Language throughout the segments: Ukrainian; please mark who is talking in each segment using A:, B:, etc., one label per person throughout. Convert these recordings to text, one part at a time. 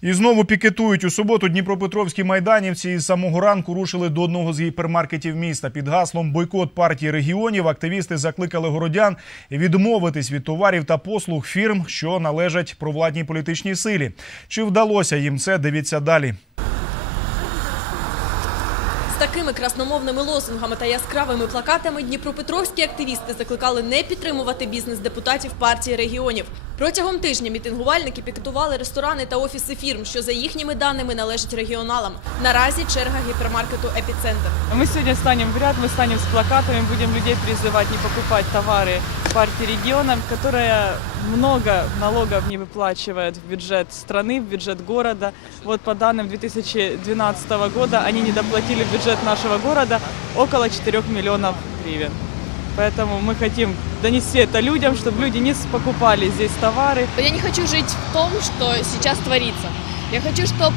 A: І знову пікетують у суботу. Дніпропетровські майданівці із самого ранку рушили до одного з гіпермаркетів міста. Під гаслом бойкот партії регіонів активісти закликали городян відмовитись від товарів та послуг фірм, що належать провладній політичній силі. Чи вдалося їм це? Дивіться далі.
B: Такими красномовними лозунгами та яскравими плакатами дніпропетровські активісти закликали не підтримувати бізнес депутатів партії регіонів. Протягом тижня мітингувальники пікетували ресторани та офіси фірм, що за їхніми даними належать регіоналам. Наразі черга гіпермаркету «Епіцентр».
C: Мы сегодня станем в ряд, мы станем с плакатами, будем людей призывать не покупать товары партии регионов, которая много налогов не выплачивает в бюджет страны, в бюджет города. Вот по данным 2012 года они не доплатили в бюджет нашего города около 4 миллионов гривен. Поэтому мы хотим донести это людям, чтобы люди не покупали здесь товары,
D: Я не хочу жить в том, что сейчас творится. Я хочу, чтобы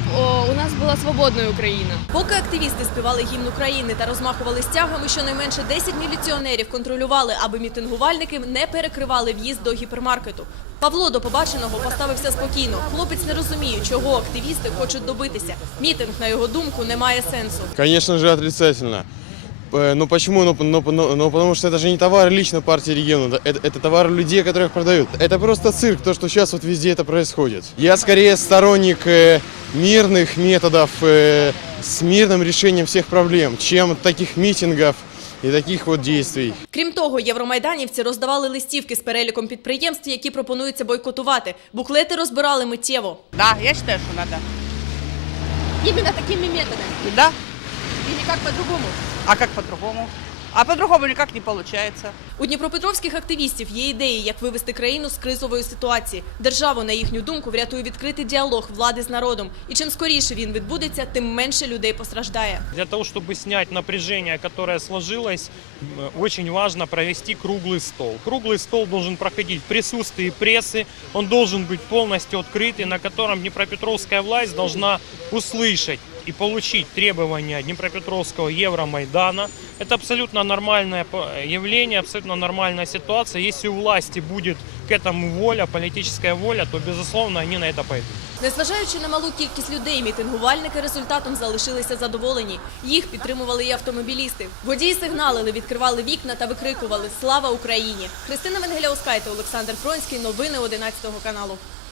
D: у нас была свободная Украина.
B: Поки активісти співали гімн України та розмахували стягами, щонайменше 10 міліціонерів контролювали, аби мітингувальники не перекривали в'їзд до гіпермаркету. Павло до побаченого поставився спокійно. Хлопець не розуміє, чого активісти хочуть добитися. Мітинг, на його думку, не має сенсу.
E: Конечно же, отрицательно. Э, Ну почему? Ну, ну, ну, ну, потому что это же не товары лично партии региона, да, это, это товары людей, которых продают. Это просто цирк, то, что сейчас вот везде это происходит. Я скорее сторонник э, мирных методов э, с мирным решением всех проблем, чем таких митингов и таких вот действий.
B: Крім того, євромайданівці роздавали листівки з переліком підприємств, які пропонуються бойкотувати. Буклети розбирали миттєво.
F: Да, я считаю, что надо.
D: Именно такими методами.
F: Да.
D: Или как по-другому?
F: А как по-другому? А по-другому никак не получается.
B: У дніпропетровських активістів є ідеї, як вивести країну з кризової ситуації. Державу, на їхню думку, врятує відкритий діалог влади з народом. І чим скоріше він відбудеться, тим менше людей постраждає.
G: Для того, чтобы снять напряжение, которое сложилось, м, очень важно провести круглый стол. Круглый стол должен проходить в присутствии прессы, он должен быть полностью открытый, на котором Днепропетровская власть должна услышать и получить требования Днепропетровского Евромайдана. Это абсолютно нормальное по- явление, абсолютно нормальная ситуация. Если у власти будет к этому воля, политическая воля, то, безусловно, они на это пойдут.
B: Незважаючи на малу кількість людей, мітингувальники результатом залишилися задоволені. Їх підтримували і автомобілісти. Водії сигналили, відкривали вікна та викрикували Слава Україні! Христина Венгеляускайте, Олександр Пронський. Новини 11 каналу.